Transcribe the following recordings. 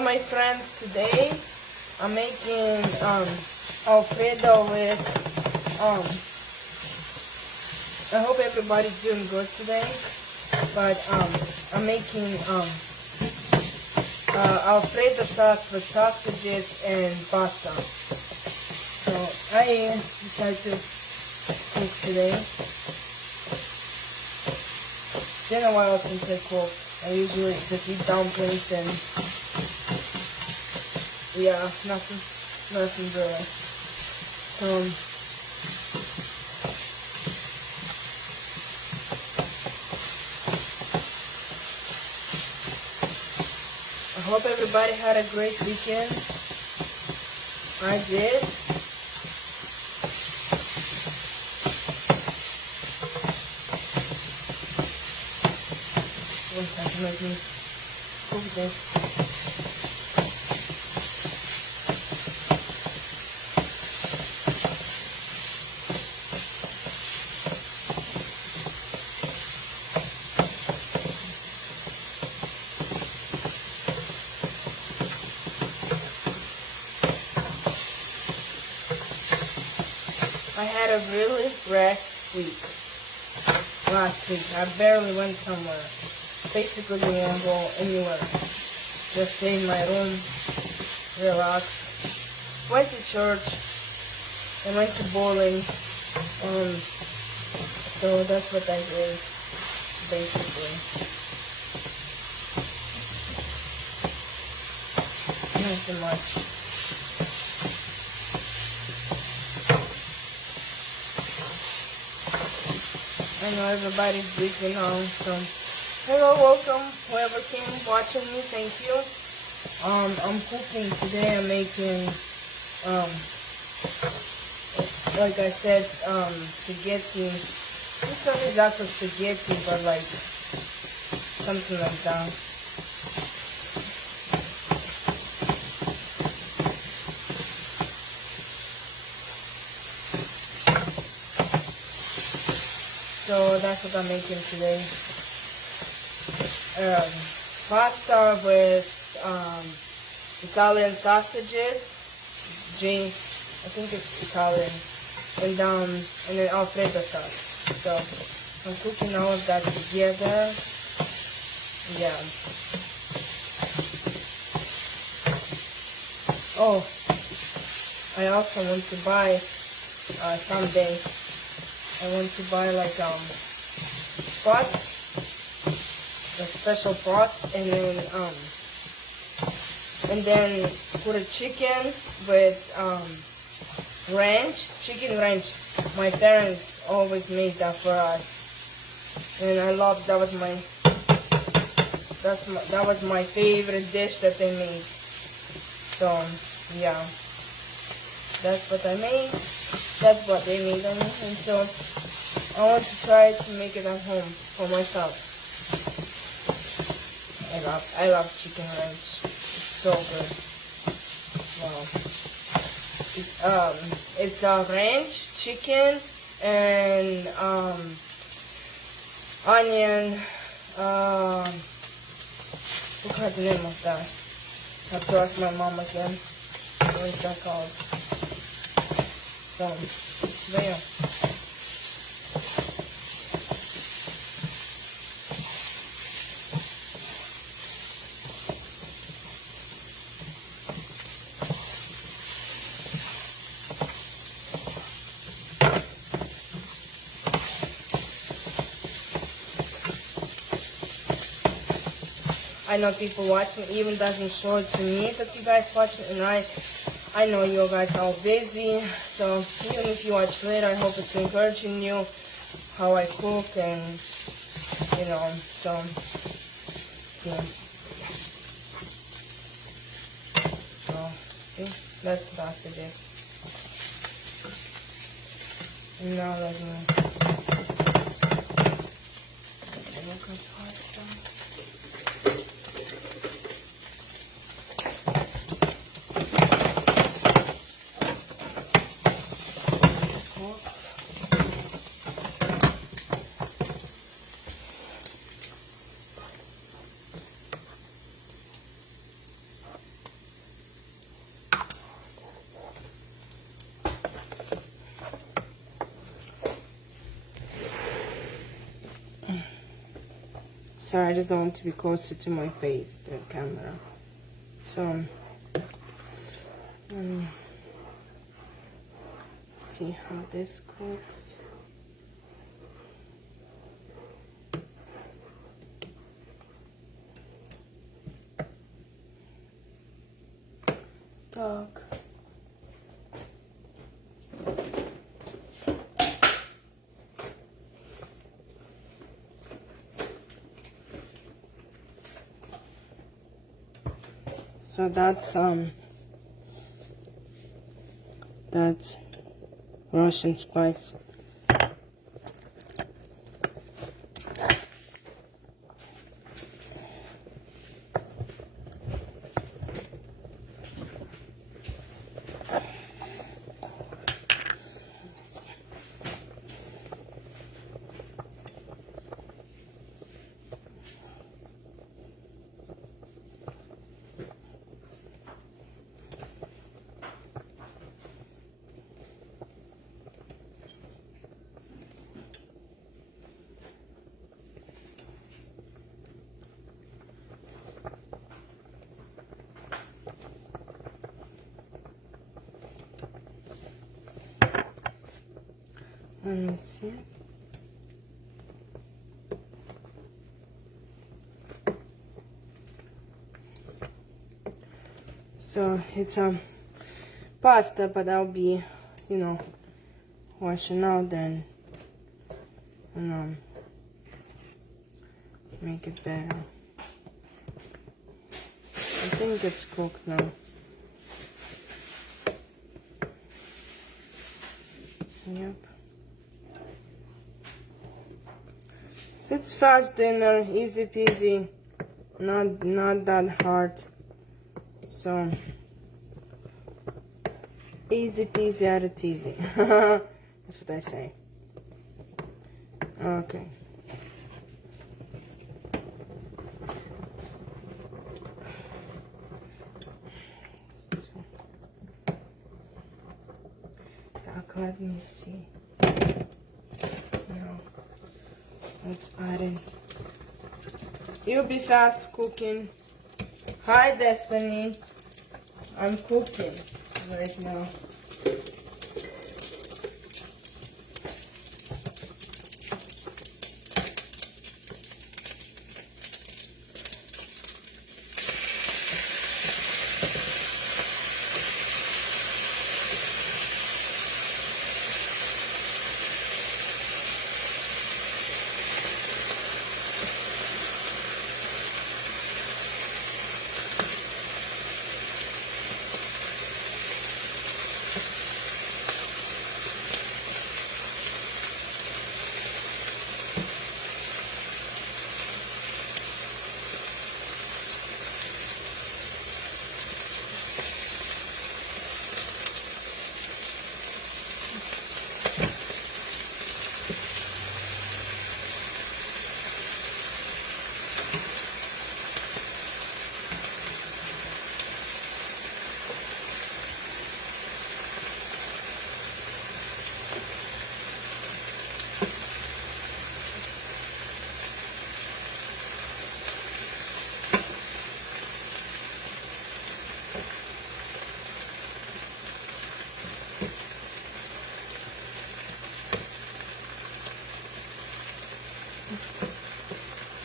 Hello my friends, today I'm making Alfredo with I hope everybody's doing good today, but I'm making Alfredo sauce with sausages and pasta. So I decided to cook today. It's been a while since I cooked. I usually just eat dumplings and yeah, nothing really. I hope everybody had a great weekend. I did. One second, let me cook this. I had a really rest week last week. I barely went somewhere. Basically didn't go anywhere. Just stay in my room, relax. Went to church and went to bowling. So that's what I did, basically. Nothing much. I know everybody's busy now, so hello, welcome, whoever came watching me, thank you. I'm cooking today. I'm making, like I said, spaghetti. It's not exactly spaghetti, but like something like that. So that's what I'm making today. Pasta with Italian sausages. I think it's Italian. And then Alfredo sauce. So I'm cooking all of that together. Yeah. Oh, I also want to buy someday. I want to buy like pot, a special pot, and then put a chicken with chicken ranch. My parents always made that for us, and I love that was my favorite dish that they made. So yeah, that's what I made. That's what they made on me, and so I want to try to make it at home for myself. I love chicken ranch. It's so good. Wow. It's ranch, chicken, and onion. What's the name of that? I have to ask my mom again. What is that called? So, there. I know people watching, even doesn't show it to me that you guys watching, and I know you guys are busy, so even if you watch later, I hope it's encouraging you how I cook, and you know, so yeah. So see, that's sausages. And now let me look at pasta. Sorry, I just don't want to be closer to my face, the camera. So, let me see how this cooks. Dog. So that's Russian spice. Let me see. So it's pasta, but I'll be, you know, washing out then and make it better. I think it's cooked now. Yep. So it's fast dinner, easy peasy, not that hard. So easy peasy out of teasy. That's what I say. Okay. Let me see. Now, let's add in. You'll be fast cooking. Hi, Destiny. I'm cooking right now.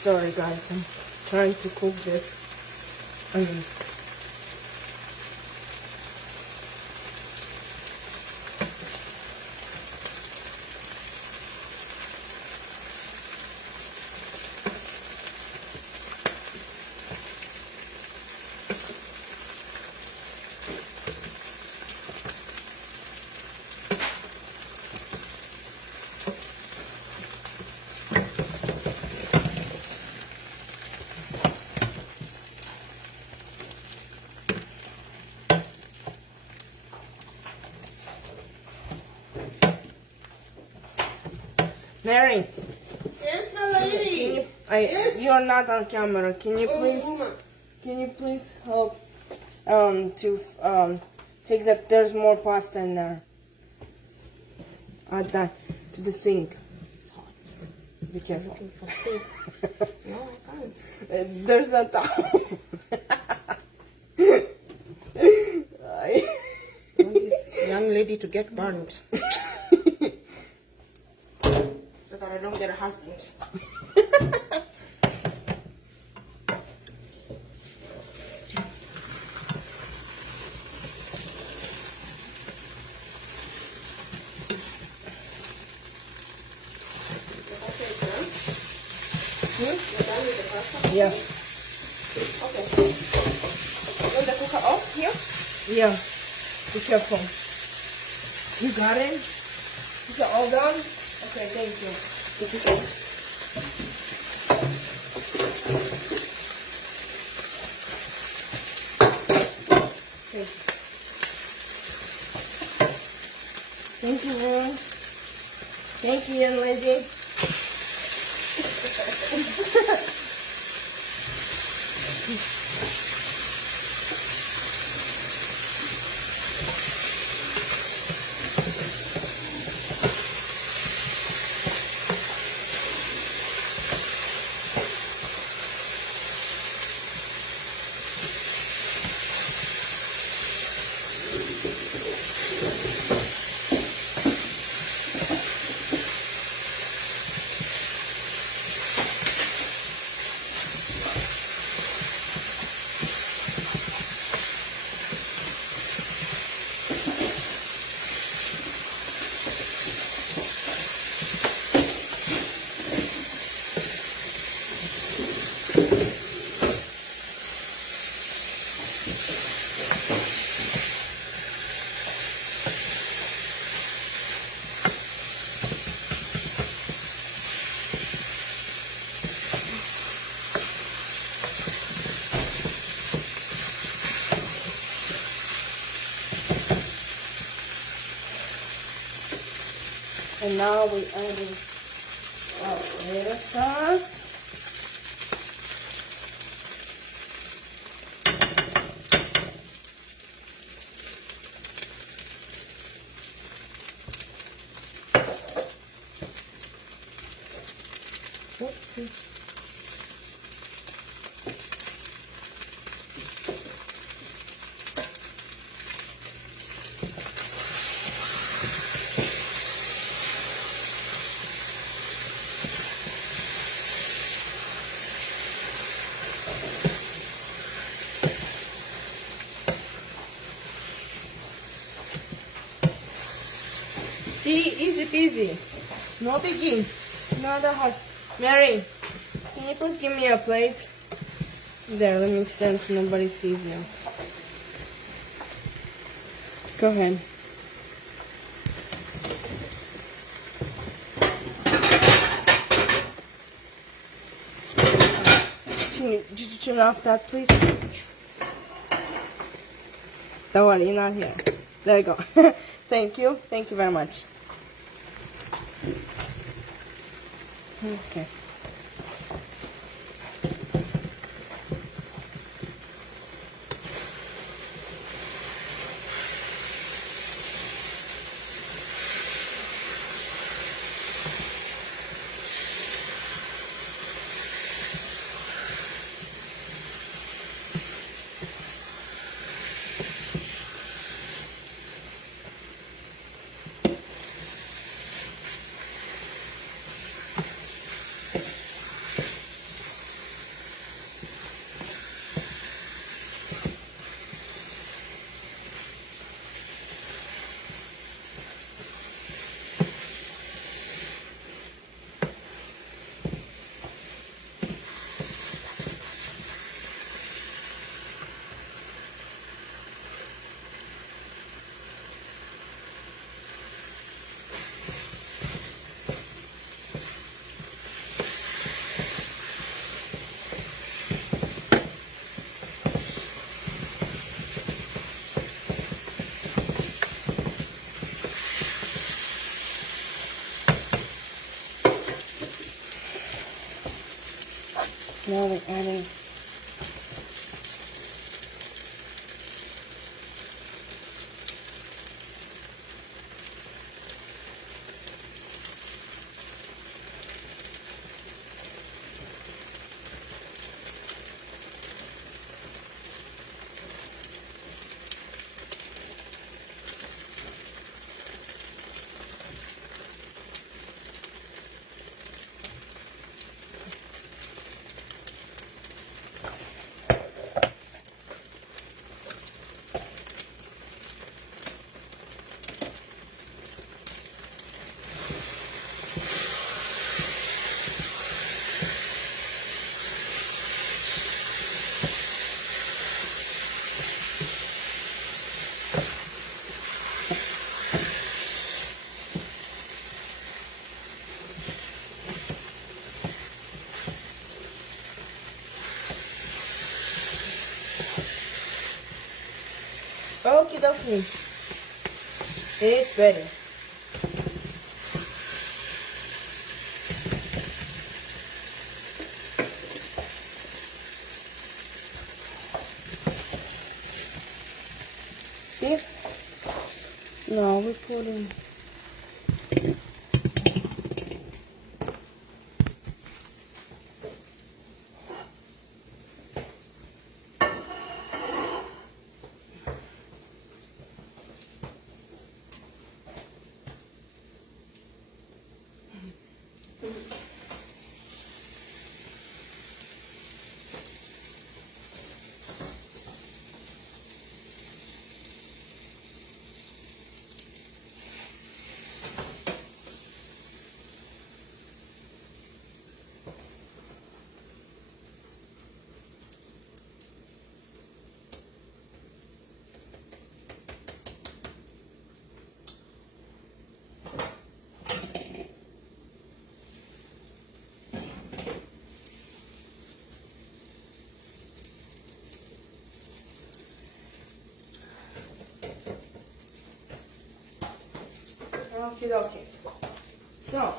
Sorry guys, I'm trying to cook this. Mary. Yes, my lady. Yes. You're not on camera. Can you please help to take that? There's more pasta in there. Add that to the sink. It's hot. Be careful. Looking for space. No, I can't. There's a towel. I want this young lady to get burned. So that I don't get a husband. Yeah. Okay. Want the cooker off here? Yeah. Be careful. You got it? Is it all done? Okay, thank you. This is it. Thank you. Thank you. Thank you, young lady. And now we adding Alfredo sauce. Oopsie. See, easy peasy. No biggie. Not that hard. Mary, can you please give me a plate? There, let me stand so nobody sees you. Go ahead. Did you turn off that, please? Don't worry, you're not here. There you go. Thank you. Thank you very much. Okay. Now we're adding Okie dokie. It's ready. See? No, we put in. Okie dokie. So,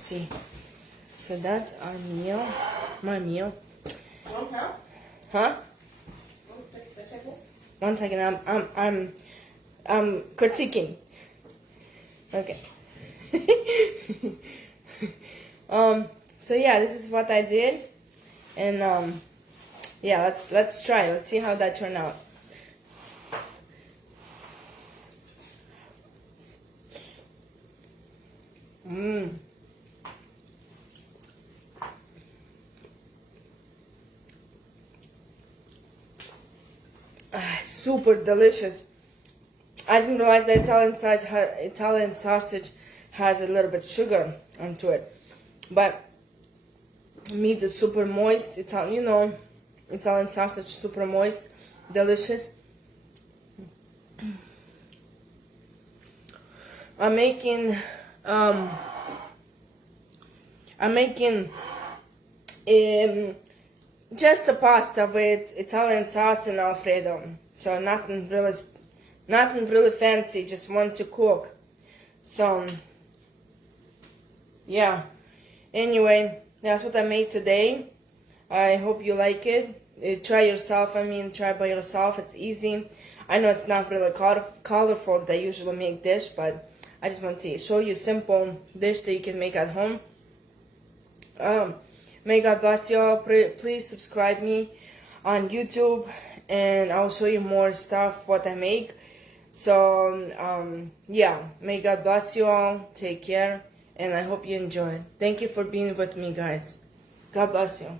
see. So that's our meal. My meal. Huh? One second. I'm critiquing. Okay. So yeah, this is what I did, and yeah, let's try. Let's see how that turned out. Mmm. Super delicious. I didn't realize that Italian sausage has a little bit sugar onto it, but meat is super moist. Italian sausage super moist, delicious. I'm making um just a pasta with Italian sauce and Alfredo. So nothing really fancy. Just want to cook. So yeah. Anyway, that's what I made today. I hope you like it. Try by yourself. It's easy. I know it's not really colorful that I usually make dish, but I just want to show you a simple dish that you can make at home. May God bless you all. Please subscribe me on YouTube, and I'll show you more stuff what I make. So yeah, may God bless you all. Take care, and I hope you enjoy. Thank you for being with me, guys. God bless you.